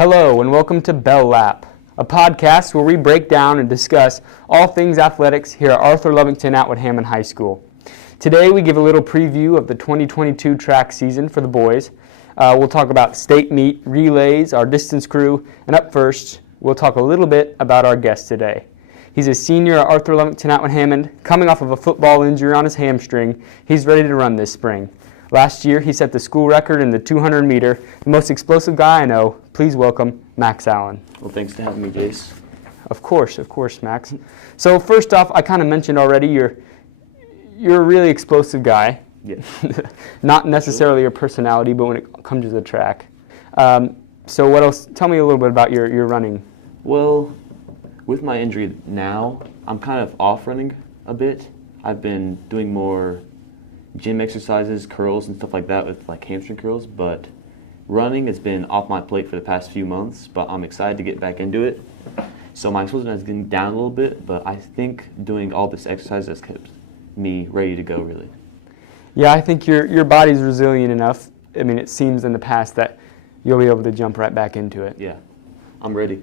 Hello and welcome to Bell Lap, a podcast where we break down and discuss all things athletics here at Arthur Lovington Atwood Hammond High School. Today we give a little preview of the 2022 track season for the boys. We'll talk about state meet, relays, our distance crew, and up first, we'll talk a little bit about our guest today. He's a senior at Arthur Lovington Atwood Hammond, coming off of a football injury on his hamstring. He's ready to run this spring. Last year, he set the school record in the 200 meter, the most explosive guy I know. Please welcome Max Allen. Well, thanks for having me, Jace. Of course, Max. So first off, I kind of mentioned already, you're a really explosive guy. Yeah. Not necessarily your personality, but when it comes to the track. So what else? Tell me a little bit about your running. Well, with my injury now, I'm kind of off running a bit. I've been doing more gym exercises, curls, and stuff like that with like hamstring curls, but running has been off my plate for the past few months, but I'm excited to get back into it. So my explosiveness is getting down a little bit, but I think doing all this exercise has kept me ready to go, really. Yeah, I think your body's resilient enough. I mean, it seems in the past that you'll be able to jump right back into it. Yeah, I'm ready.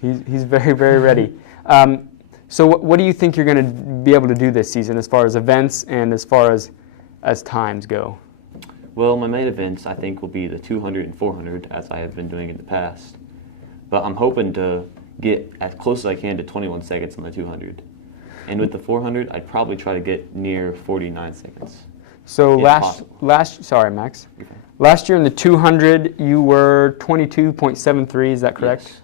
He's very, very ready. So what do you think you're going to be able to do this season as far as events and as far as times go? Well, my main events, I think, will be the 200 and 400, as I have been doing in the past. But I'm hoping to get as close as I can to 21 seconds on the 200. And with the 400, I'd probably try to get near 49 seconds. So sorry, Max. Okay. Last year in the 200, you were 22.73, is that correct? Yes.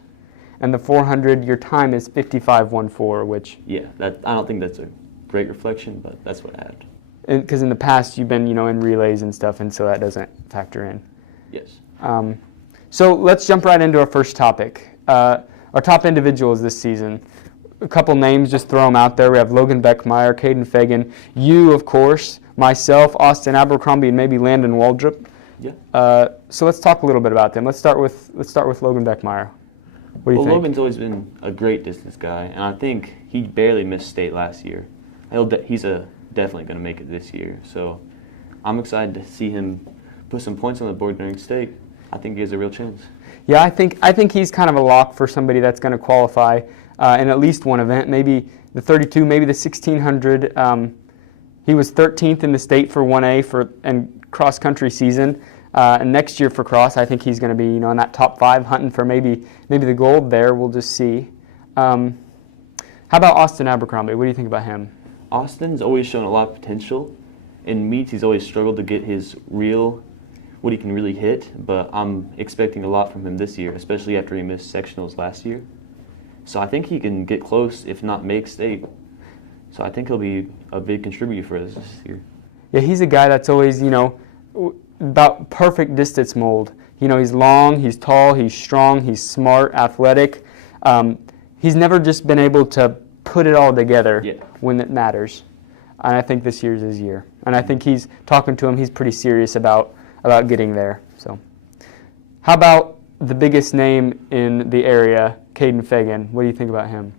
And the 400, your time is 55.14, which... Yeah, I don't think that's a great reflection, but that's what I had. Because in the past, you've been, in relays and stuff, and so that doesn't factor in. Yes. So let's jump right into our first topic. Our top individuals this season. A couple names, just throw them out there. We have Logan Beckmeyer, Caden Fagan, you, of course, myself, Austin Abercrombie, and maybe Landon Waldrop. Yeah. So let's talk a little bit about them. Let's start with Logan Beckmeyer. What do you think? Logan's always been a great distance guy, and I think he barely missed state last year. He's definitely going to make it this year. So I'm excited to see him put some points on the board during state. I think he has a real chance. Yeah, I think he's kind of a lock for somebody that's going to qualify in at least one event, maybe the 32, maybe the 1600. He was 13th in the state for 1A and cross country season. And next year for cross, I think he's going to be, in that top 5 hunting for maybe the gold there. We'll just see. How about Austin Abercrombie? What do you think about him? Austin's always shown a lot of potential. In meets, he's always struggled to get what he can really hit, but I'm expecting a lot from him this year, especially after he missed sectionals last year. So I think he can get close, if not make state. So I think he'll be a big contributor for us this year. Yeah, he's a guy that's always, about perfect distance mold. He's long, he's tall, he's strong, he's smart, athletic. He's never just been able to put it all together when it matters. And I think this year's his year. And I think he's talking to him, he's pretty serious about getting there. So, how about the biggest name in the area, Caden Fagan? What do you think about him?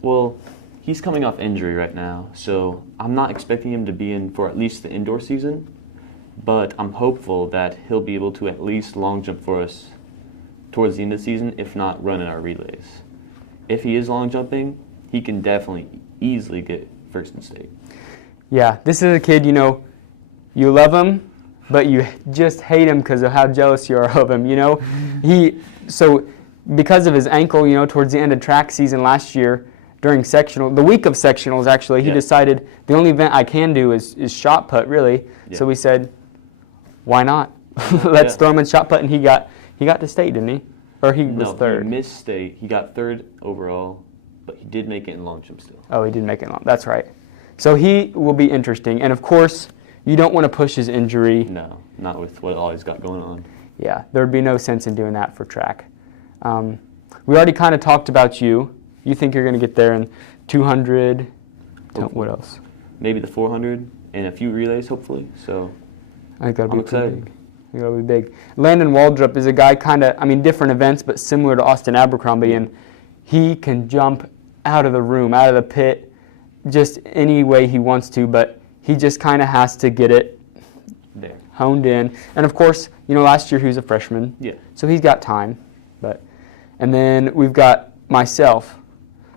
Well, he's coming off injury right now, so I'm not expecting him to be in for at least the indoor season. But I'm hopeful that he'll be able to at least long jump for us towards the end of the season, if not run in our relays. If he is long jumping, he can definitely easily get first in state. Yeah, this is a kid, you love him, but you just hate him because of how jealous you are of him, So because of his ankle, towards the end of track season last year, during the week of sectionals actually, he decided the only event I can do is shot put, really. Yeah. So we said, why not? Let's throw him in shot put, and he got to state, didn't he? Or he was third? No, he missed state. He got third overall, but he did make it in long jump still. Oh, he did make it in long. That's right. So he will be interesting. And of course, you don't want to push his injury. No, not with what all he's got going on. Yeah, there would be no sense in doing that for track. We already kind of talked about you. You think you're going to get there in 200. What else? Maybe the 400 and a few relays, hopefully. So I think that'll be pretty big. I think that'll be big. Landon Waldrop is a guy different events, but similar to Austin Abercrombie, and he can jump out of the room, out of the pit, just any way he wants to, but he just kind of has to get it there, honed in. And of course, last year he was a freshman, so he's got time. And then we've got myself.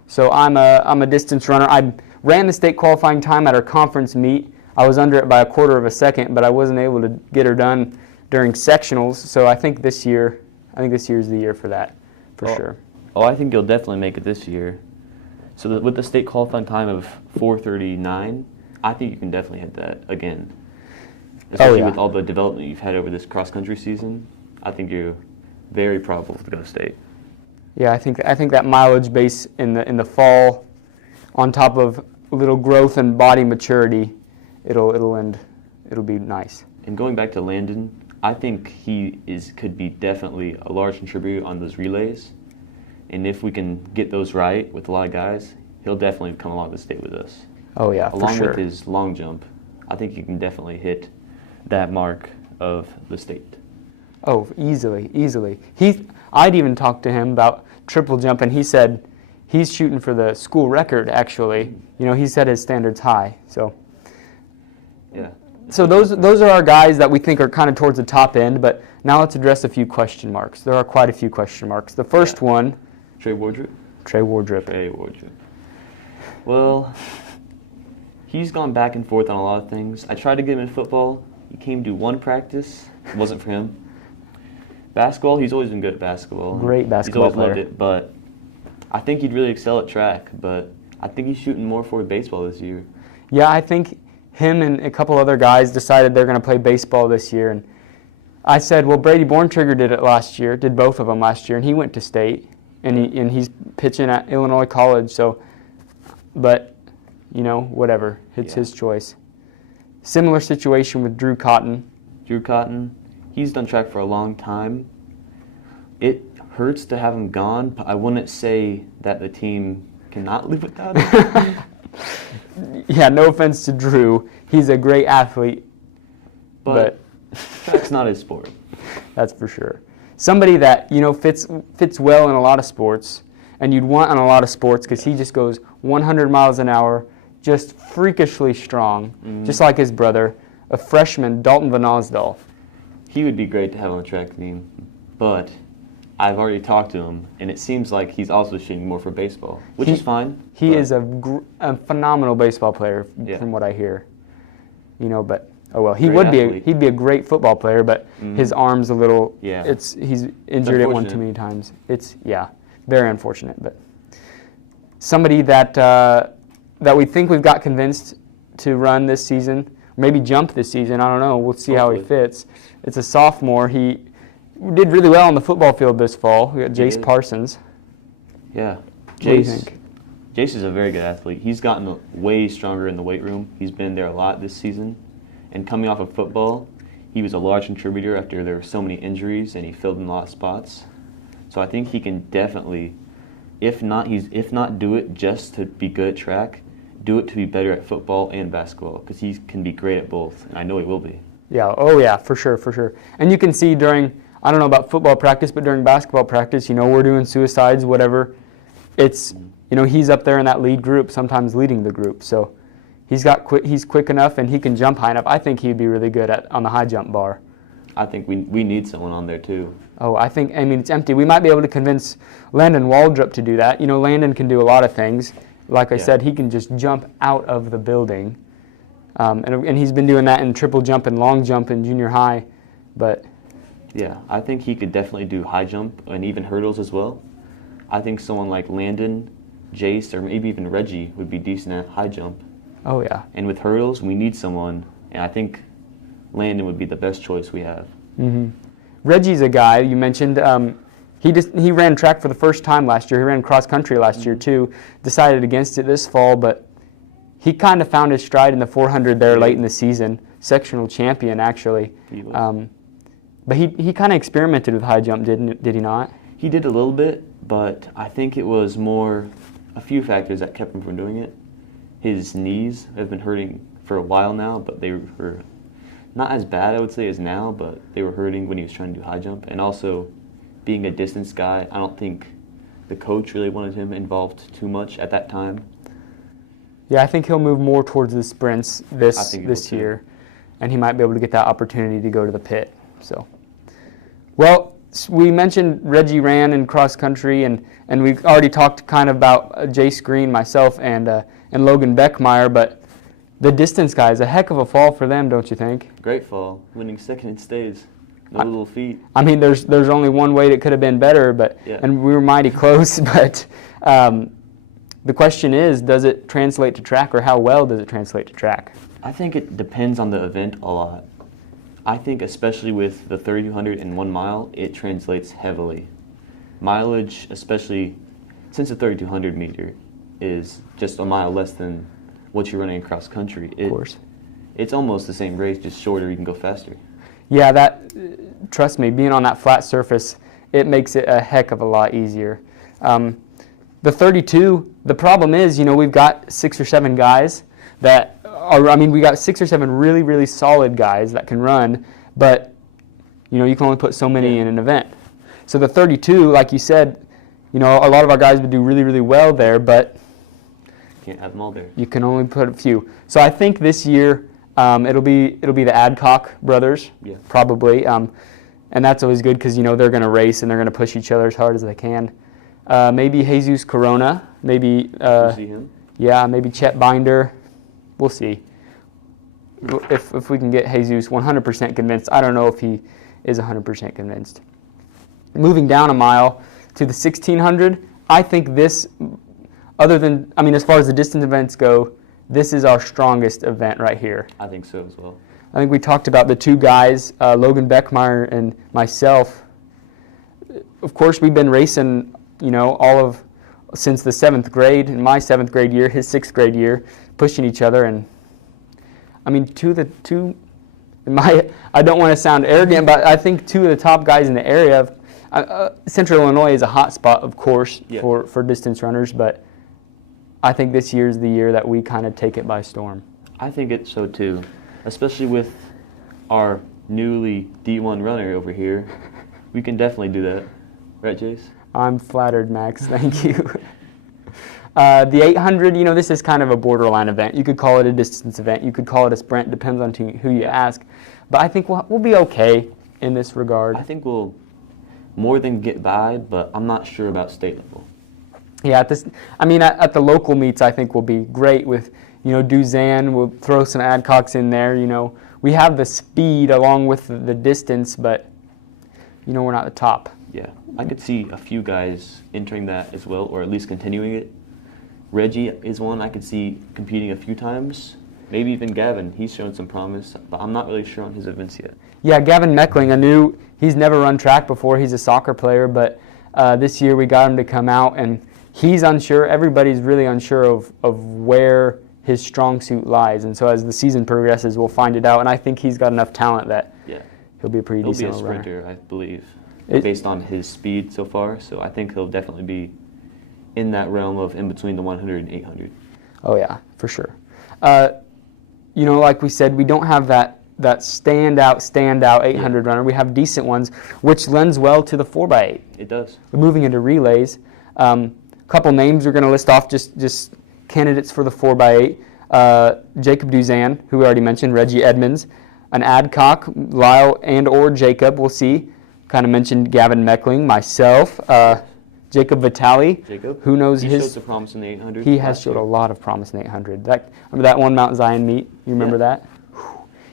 So I'm a distance runner. I ran the state qualifying time at our conference meet. I was under it by a quarter of a second, but I wasn't able to get her done during sectionals. So I think this year is the year for that, for sure. Oh, I think you'll definitely make it this year. So with the state qualifying time of 4:39, I think you can definitely hit that again. Especially with all the development you've had over this cross-country season, I think you're very probable to go to state. Yeah, I think that mileage base in the fall, on top of a little growth and body maturity, it'll be nice. And going back to Landon, I think he could be definitely a large contributor on those relays. And if we can get those right with a lot of guys, he'll definitely come along to state with us. Oh yeah, for sure. Along with his long jump, I think he can definitely hit that mark of the state. Oh, easily. I'd even talked to him about triple jump, and he said he's shooting for the school record, actually. You know, he set his standards high. So yeah. So those are our guys that we think are kind of towards the top end, but now let's address a few question marks. There are quite a few question marks. The first one... Trey Wardrop? Trey Wardrop. Well, he's gone back and forth on a lot of things. I tried to get him in football. He came to one practice. It wasn't for him. Basketball, he's always been good at basketball. Great basketball player. He's always loved it, but I think he'd really excel at track, but I think he's shooting more for baseball this year. Yeah, I think him and a couple other guys decided they're going to play baseball this year, and I said, well, Brady Borntrigger did both of them last year, and he went to state, and he's pitching at Illinois College, so, but, you know, whatever, it's his choice. Similar situation with Drew Cotton. He's done track for a long time. It hurts to have him gone, but I wouldn't say that the team cannot live without him. Yeah, no offense to Drew. He's a great athlete. But track's not his sport. That's for sure. Somebody that, you know, fits well in a lot of sports, and you'd want in a lot of sports because he just goes 100 miles an hour, just freakishly strong, just like his brother, a freshman, Dalton Van Osdal. He would be great to have on the track team, but I've already talked to him, and it seems like he's also shooting more for baseball, which is fine. He is a phenomenal baseball player, from what I hear. You know, but oh well, he'd be a great football player, but his arm's a little. Yeah. He's injured it one too many times. It's very unfortunate. But somebody that we think we've got convinced to run this season, maybe jump this season. I don't know. We'll see how he fits. It's a sophomore. He did really well on the football field this fall. We got Jace Parsons. Yeah. What do you think? Jace is a very good athlete. He's gotten way stronger in the weight room. He's been there a lot this season. And coming off of football, he was a large contributor after there were so many injuries, and he filled in a lot of spots. So I think he can definitely, if not do it just to be good at track, do it to be better at football and basketball, because he can be great at both, and I know he will be. Yeah, oh yeah, for sure. And you can see during, I don't know about football practice, but during basketball practice, you know, we're doing suicides, whatever. It's, you know, he's up there in that lead group, sometimes leading the group. So he's quick enough, and he can jump high enough. I think he'd be really good on the high jump bar. I think we need someone on there too. Oh, I mean, it's empty. We might be able to convince Landon Waldrop to do that. You know, Landon can do a lot of things. Like I said, he can just jump out of the building. And he's been doing that in triple jump and long jump in junior high. But yeah, I think he could definitely do high jump and even hurdles as well. I think someone like Landon, Jace, or maybe even Reggie would be decent at high jump. Oh, yeah. And with hurdles, we need someone, and I think Landon would be the best choice we have. Mm-hmm. Reggie's a guy you mentioned. He ran track for the first time last year. He ran cross country last year too. Decided against it this fall, but he kind of found his stride in the 400 there late in the season. Sectional champion, actually. He was. But he kind of experimented with high jump, did he not? He did a little bit, but I think it was more a few factors that kept him from doing it. His knees have been hurting for a while now, but they were not as bad, I would say, as now, but they were hurting when he was trying to do high jump. And also, being a distance guy, I don't think the coach really wanted him involved too much at that time. Yeah, I think he'll move more towards the sprints this year, and he might be able to get that opportunity to go to the pit. So, well, we mentioned Reggie ran in cross country, and we've already talked kind of about Jace Green, myself, and Logan Beckmeyer, but the distance guys, a heck of a fall for them, don't you think? Great fall, winning second in stays. No little feat. I mean, there's only one way it could have been better, but and we were mighty close. But the question is, does it translate to track, or how well does it translate to track? I think it depends on the event a lot. I think especially with the 3,200 and 1 mile, it translates heavily. Mileage, especially since the 3,200 meter is just a mile less than what you're running across country. Of course. It's almost the same race, just shorter, you can go faster. Yeah, trust me, being on that flat surface, it makes it a heck of a lot easier. The 32, the problem is, we've got 6 or 7 guys that we got 6 or 7 really, really solid guys that can run, but, you can only put so many in an event. So the 32, like you said, a lot of our guys would do really, really well there, but can't have them all there. You can only put a few. So I think this year it'll be the Adcock brothers, probably, and that's always good because they're going to race and they're going to push each other as hard as they can. Maybe Jesus Corona, maybe see him? Yeah, maybe Chet Binder. We'll see if we can get Jesus 100% convinced. I don't know if he is 100% convinced. Moving down a mile to the 1,600, I think this, as far as the distance events go, this is our strongest event right here. I think so as well. I think we talked about the 2 guys, Logan Beckmeyer and myself. Of course, we've been racing, since the 7th grade, in my 7th grade year, his 6th grade year, pushing each other. And I don't want to sound arrogant, but I think 2 of the top guys in the area. Central Illinois is a hot spot, of course, for distance runners, but I think this year's the year that we kind of take it by storm. I think it's so too, especially with our newly D1 runner over here. We can definitely do that. Right, Jace? I'm flattered, Max. Thank you. The 800, this is kind of a borderline event. You could call it a distance event. You could call it a sprint. Depends on who you ask. But I think we'll be okay in this regard. I think we'll more than get by, but I'm not sure about state level. Yeah, at the local meets, I think we'll be great with, Duzan. We'll throw some Adcocks in there. We have the speed along with the distance, but, we're not the top. Yeah, I could see a few guys entering that as well, or at least continuing it. Reggie is one I could see competing a few times. Maybe even Gavin. He's shown some promise, but I'm not really sure on his events yet. Yeah, Gavin Meckling, he's never run track before. He's a soccer player, but this year we got him to come out, and he's unsure. Everybody's really unsure of where his strong suit lies. And so as the season progresses, we'll find it out. And I think he's got enough talent that he'll be a pretty decent runner. He'll be a sprinter, I believe, based on his speed so far. So I think he'll definitely be in that realm of in between the 100 and 800. Oh, yeah, for sure. Like we said, we don't have that standout 800 runner. We have decent ones, which lends well to the 4x8. It does. We're moving into relays. Couple names we're going to list off, just candidates for the 4x8. Jacob Duzan, who we already mentioned, Reggie Edmonds, an Adcock, Lyle and or Jacob, we'll see. Kind of mentioned Gavin Meckling, myself, Jacob Vitale. Jacob, who knows he showed some promise in the 800. He has showed a lot of promise in the 800. Remember that one Mount Zion meet? You remember that?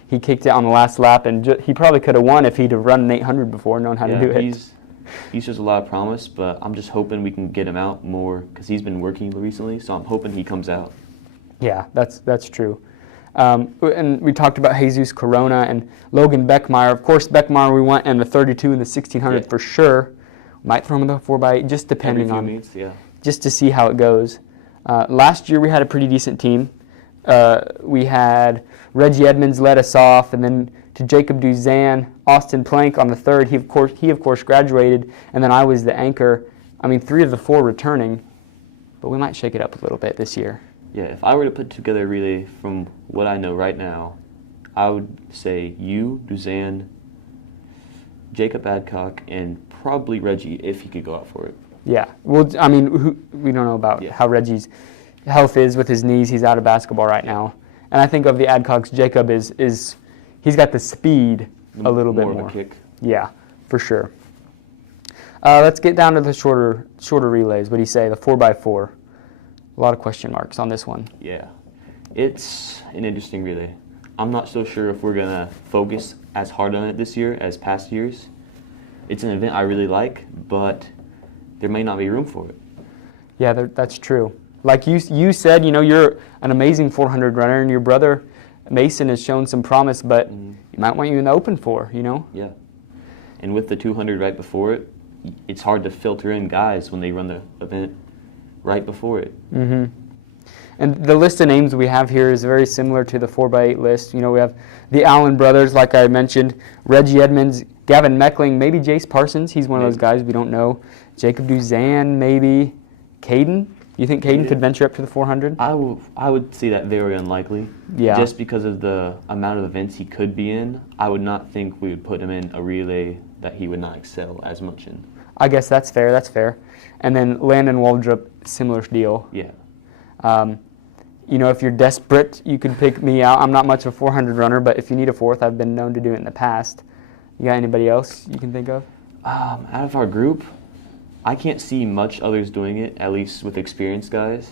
He kicked it on the last lap, and he probably could have won if he'd have run an 800 before, known how to do it. He shows a lot of promise, but I'm just hoping we can get him out more because he's been working recently, so I'm hoping he comes out. Yeah, that's true. And we talked about Jesus Corona and Logan Beckmeyer. Of course, Beckmeyer we want in the 32 and the 1600 for sure. Might throw him in the 4x8, just depending on meets, just to see how it goes. Last year we had a pretty decent team. We had Reggie Edmonds led us off, and then to Jacob Duzan, Austin Plank on the 3rd. He of course graduated, and then I was the anchor. 3 of the 4 returning, but we might shake it up a little bit this year. Yeah, if I were to put together a relay from what I know right now, I would say you, Duzan, Jacob Adcock, and probably Reggie if he could go out for it. Yeah, well, we don't know about how Reggie's health is with his knees. He's out of basketball right now. And I think of the Adcocks, Jacob is he's got the speed a little bit more. Of a kick. Yeah, for sure. Let's get down to the shorter relays. What do you say? The 4x4. A lot of question marks on this one. Yeah, it's an interesting relay. I'm not so sure if we're gonna focus as hard on it this year as past years. It's an event I really like, but there may not be room for it. Yeah, that's true. Like you said, you're an amazing 400 runner, and your brother Mason has shown some promise, but he might want you in the open 4, Yeah. And with the 200 right before it, it's hard to filter in guys when they run the event right before it. Mm-hmm. And the list of names we have here is very similar to the 4x8 list. We have the ALAH brothers, like I mentioned, Reggie Edmonds, Gavin Meckling, maybe Jace Parsons. He's one of those guys we don't know. Jacob Duzan, maybe. Caden? You think Caden could venture up to the 400? I would see that very unlikely. Yeah. Just because of the amount of events he could be in, I would not think we would put him in a relay that he would not excel as much in. I guess that's fair. And then Landon Waldrop, similar deal. Yeah. If you're desperate, you could pick me out. I'm not much of a 400 runner, but if you need a 4th, I've been known to do it in the past. You got anybody else you can think of? Out of our group, I can't see much others doing it, at least with experienced guys.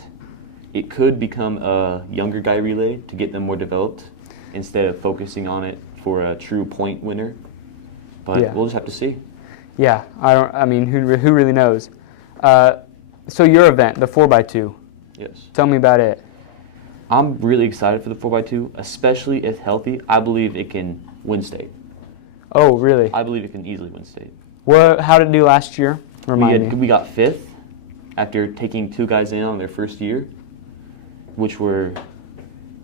It could become a younger guy relay to get them more developed instead of focusing on it for a true point winner. But we'll just have to see. Yeah, who really knows? So your event, the 4x2. Yes. Tell me about it. I'm really excited for the 4x2, especially if healthy. I believe it can win state. Oh, really? I believe it can easily win state. How did it do last year? Remind me. We got 5th after taking 2 guys in on their first year, which were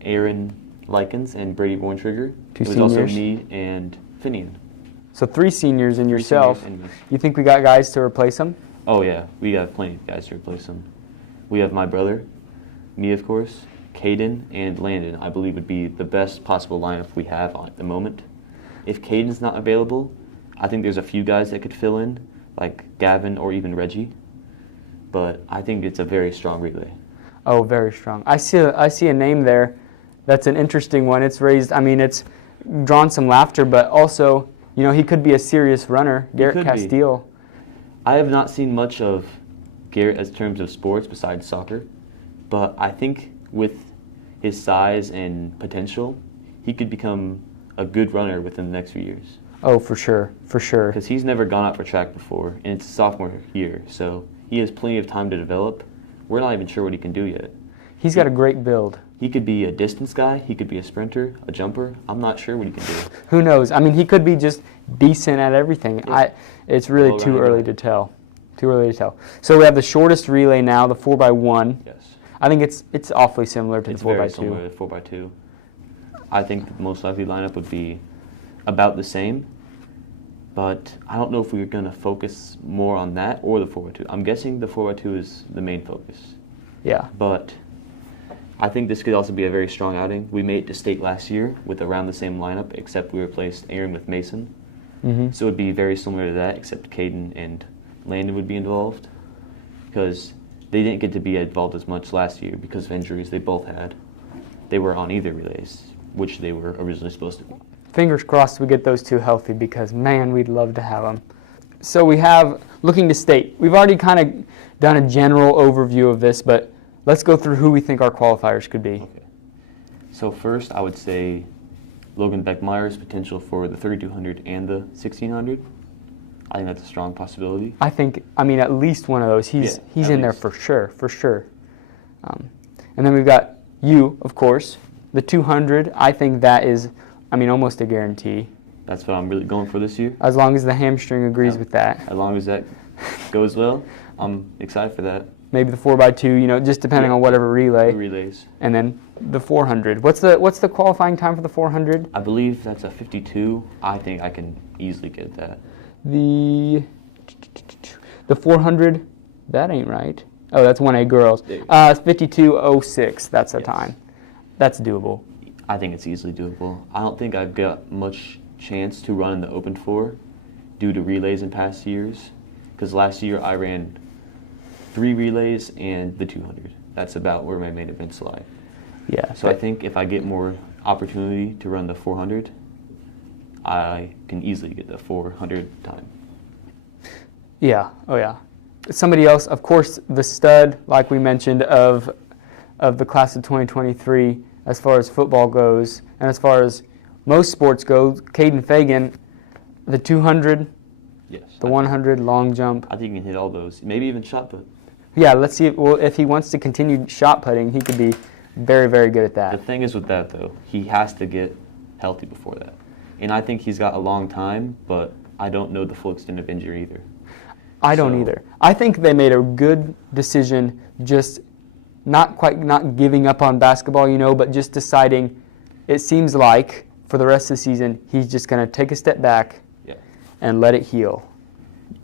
Aaron Likens and Brady Borntrigger. It was also me and Finian. So 3 seniors and yourself. You think we got guys to replace them? Oh, yeah. We got plenty of guys to replace them. We have my brother, me, of course, Caden, and Landon, I believe would be the best possible lineup we have on at the moment. If Caden's not available, I think there's a few guys that could fill in, like Gavin or even Reggie. But I think it's a very strong relay. Oh, very strong. I see a name there that's an interesting one. It's it's drawn some laughter, but also, he could be a serious runner, Garrett Castile. I have not seen much of Garrett as terms of sports besides soccer, but I think with his size and potential, he could become a good runner within the next few years. Oh, for sure. Because he's never gone out for track before, and it's sophomore year, so he has plenty of time to develop. We're not even sure what he can do yet. He's got a great build. He could be a distance guy, he could be a sprinter, a jumper. I'm not sure what he can do. Who knows? He could be just decent at everything. Yeah. It's really too early to tell. So we have the shortest relay now, the 4x1. Yes. I think it's awfully similar to the 4x2. It's very similar to 4x2. I think the most likely lineup would be about the same, but I don't know if we're going to focus more on that or the 4x2. I'm guessing the 4x2 is the main focus. Yeah. But I think this could also be a very strong outing. We made it to state last year with around the same lineup, except we replaced Aaron with Mason. Mm-hmm. So it would be very similar to that, except Caden and Landon would be involved, because they didn't get to be involved as much last year because of injuries they both had. They were on either relays, which they were originally supposed to be. Fingers crossed we get those 2 healthy, because, man, we'd love to have them. So we have, looking to state, we've already kind of done a general overview of this, but let's go through who we think our qualifiers could be. Okay. So first, I would say Logan Beckmeyer's potential for the 3200 and the 1600. I think that's a strong possibility. I think, at least one of those. He's in there for sure. And then we've got you, of course. The 200, I think that is, almost a guarantee. That's what I'm really going for this year. As long as the hamstring agrees with that. As long as that goes well, I'm excited for that. Maybe the 4x2, just depending on whatever relay. The relays. And then the 400. What's the qualifying time for the 400? I believe that's a 52. I think I can easily get that. The 400, that ain't right. Oh, that's 1A girls. 52:06, that's the time. That's doable. I think it's easily doable. I don't think I've got much chance to run in the open 4 due to relays in past years, because last year I ran 3 relays and the 200. That's about where my main events lie. Yeah. So I think if I get more opportunity to run the 400, I can easily get the 400 time. Yeah. Oh, yeah. Somebody else, of course, the stud, like we mentioned, of the class of 2023, as far as football goes, and as far as most sports go, Caden Fagan, the 200, Yes. the 100 long jump. I think he can hit all those. Maybe even shot put. Yeah, let's see. If he wants to continue shot putting, he could be very, very good at The that. thing is with that, though, he has to get healthy before that. And I think he's got a long time, but I don't know the full extent of injury either. I don't So- either. I think they made a good decision, just not giving up on basketball, but just deciding, it seems like, for the rest of the season, he's just going to take a step back Yeah. and let it heal.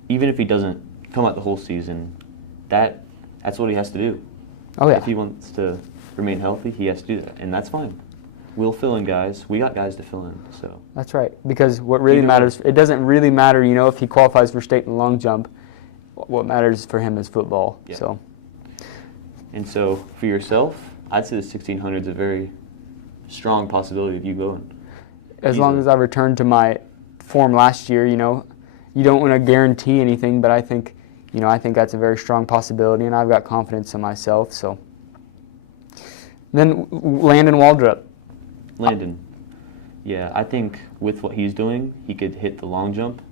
Even if he doesn't come out the whole season, that's what he has to do. Oh, yeah. If he wants to remain healthy, he has to do that, and that's fine. We'll fill in guys. We got guys to fill in, so. That's right. Because what really Either way. matters, it doesn't really matter, if he qualifies for state in the long jump. What matters for him is football. Yeah. So, And so, for yourself, I'd say the 1600 is a very strong possibility of you going. as long as I return to my form last year, you don't want to guarantee anything, but I think that's a very strong possibility, and I've got confidence in myself. So, then Landon Waldrop. Landon, yeah, I think with what he's doing, he could hit the long jump.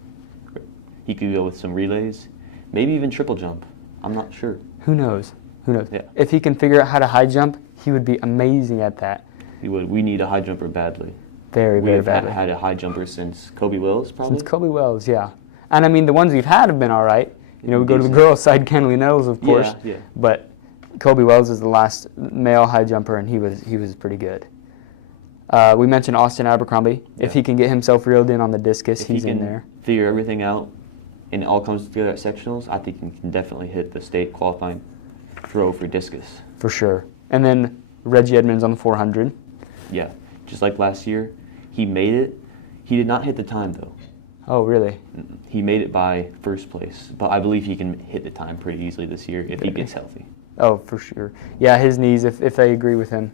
He could go with some relays, maybe even triple jump. I'm not sure. Who knows? Yeah. If he can figure out how to high jump, he would be amazing at that. He would. We need a high jumper badly. Very, very We've badly. had a high jumper since Kobe Wells, probably. Since Kobe Wells, yeah. And I mean, the ones we've had have been all right. We go to the Decent. girls' side, Kenley Nettles, of course. Yeah. But Kobe Wells is the last male high jumper, and he was pretty good. We mentioned Austin Abercrombie. If Yeah. he can get himself reeled in on the discus, If he's he in can there. figure everything out and it all comes together at sectionals, I think he can definitely hit the state qualifying throw for discus. For sure. And then Reggie Edmonds on the 400. Yeah, just like last year, he made it. He did not hit the time, though. Oh, really? He made it by first place, but I believe he can hit the time pretty easily this year if he gets healthy. Oh, for sure. Yeah, his knees, if they agree with him.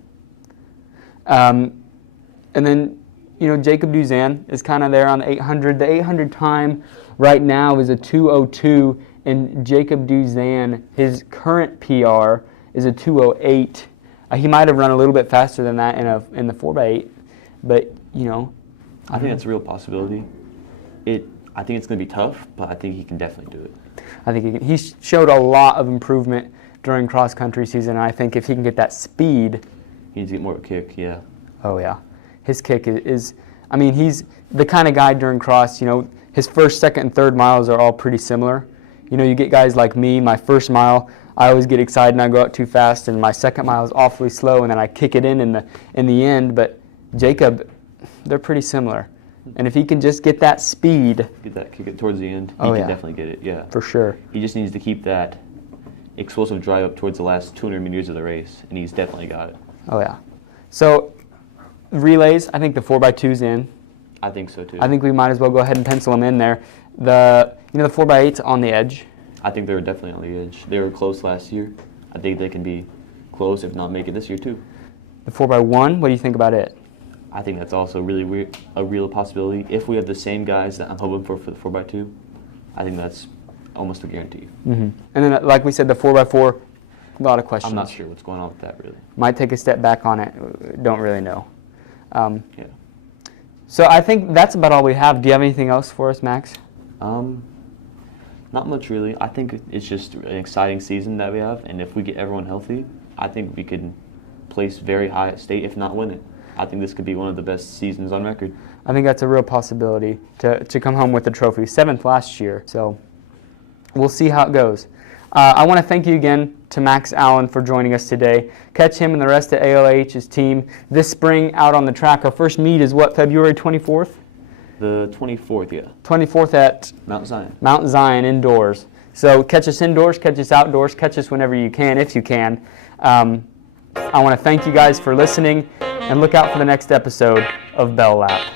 And then, Jacob Duzan is kind of there on the 800. The 800 time right now is a 2:02, and Jacob Duzan, his current PR is a 2:08. He might have run a little bit faster than that in the 4x8, but, I think that's a real possibility. I think it's going to be tough, but I think he can definitely do it. I think he showed a lot of improvement during cross-country season, and I think if he can get that speed. He needs to get more of a kick, yeah. Oh, yeah. His kick is he's the kind of guy during cross, his first, second, and third miles are all pretty similar. You get guys like me, my first mile, I always get excited and I go out too fast, and my second mile is awfully slow, and then I kick it in the end. But Jacob, they're pretty similar. And if he can just get that speed. Kick it towards the end, he Oh, can yeah. definitely get it, yeah. For sure. He just needs to keep that explosive drive up towards the last 200 meters of the race, and he's definitely got it. Oh, yeah. So, relays, I think the 4x2's in. I think so, too. I think we might as well go ahead and pencil them in there. The 4x8's on the edge. I think they're definitely on the edge. They were close last year. I think they can be close, if not make it this year, too. The 4x1, what do you think about it? I think that's also really a real possibility. If we have the same guys that I'm hoping for the 4x2, I think that's almost a guarantee. Mm-hmm. And then, like we said, the 4x4, a lot of questions. I'm not sure what's going on with that, really. Might take a step back on it. Don't really know. Yeah. So I think that's about all we have. Do you have anything else for us, Max? Not much, really. I think it's just an exciting season that we have, and if we get everyone healthy, I think we could place very high at state, if not win it. I think this could be one of the best seasons on record. I think that's a real possibility to come home with the trophy. 7th last year, so we'll see how it goes. I want to thank you again to Max Allen for joining us today. Catch him and the rest of ALAH's team this spring out on the track. Our first meet is what, February 24th? The 24th, yeah. 24th at Mount Zion. Mount Zion indoors. So catch us indoors, catch us outdoors, catch us whenever you can, if you can. I want to thank you guys for listening, and look out for the next episode of Bell Lap.